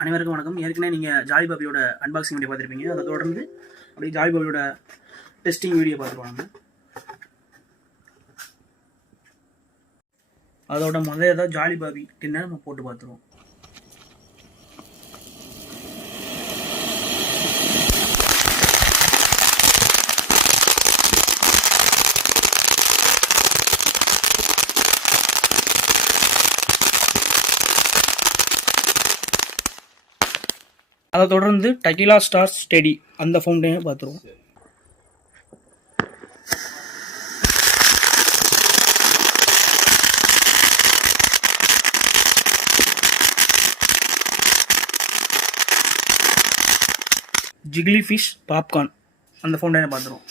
அனைவருக்கும் வணக்கம். ஏற்கனவே நீங்கள் ஜாலி பாபியோட அன்பாக்சிங் வீடியோ பார்த்துருப்பீங்க. அதை தொடர்ந்து அப்படியே ஜாலி பாபியோட டெஸ்டிங் வீடியோ பார்த்துருவாங்க. அதோட முதல்ல ஏதாவது ஜாலி பாபி டின்னை நம்ம போட்டு பார்த்துருவோம். அதை தொடர்ந்து டகிலா ஸ்டார் ஸ்டெடி அந்த ஃபவுண்டைனை பார்த்துருவோம். ஜிகிலி ஃபிஷ் பாப்கார்ன் அந்த ஃபவுண்டைனை பார்த்துருவோம்.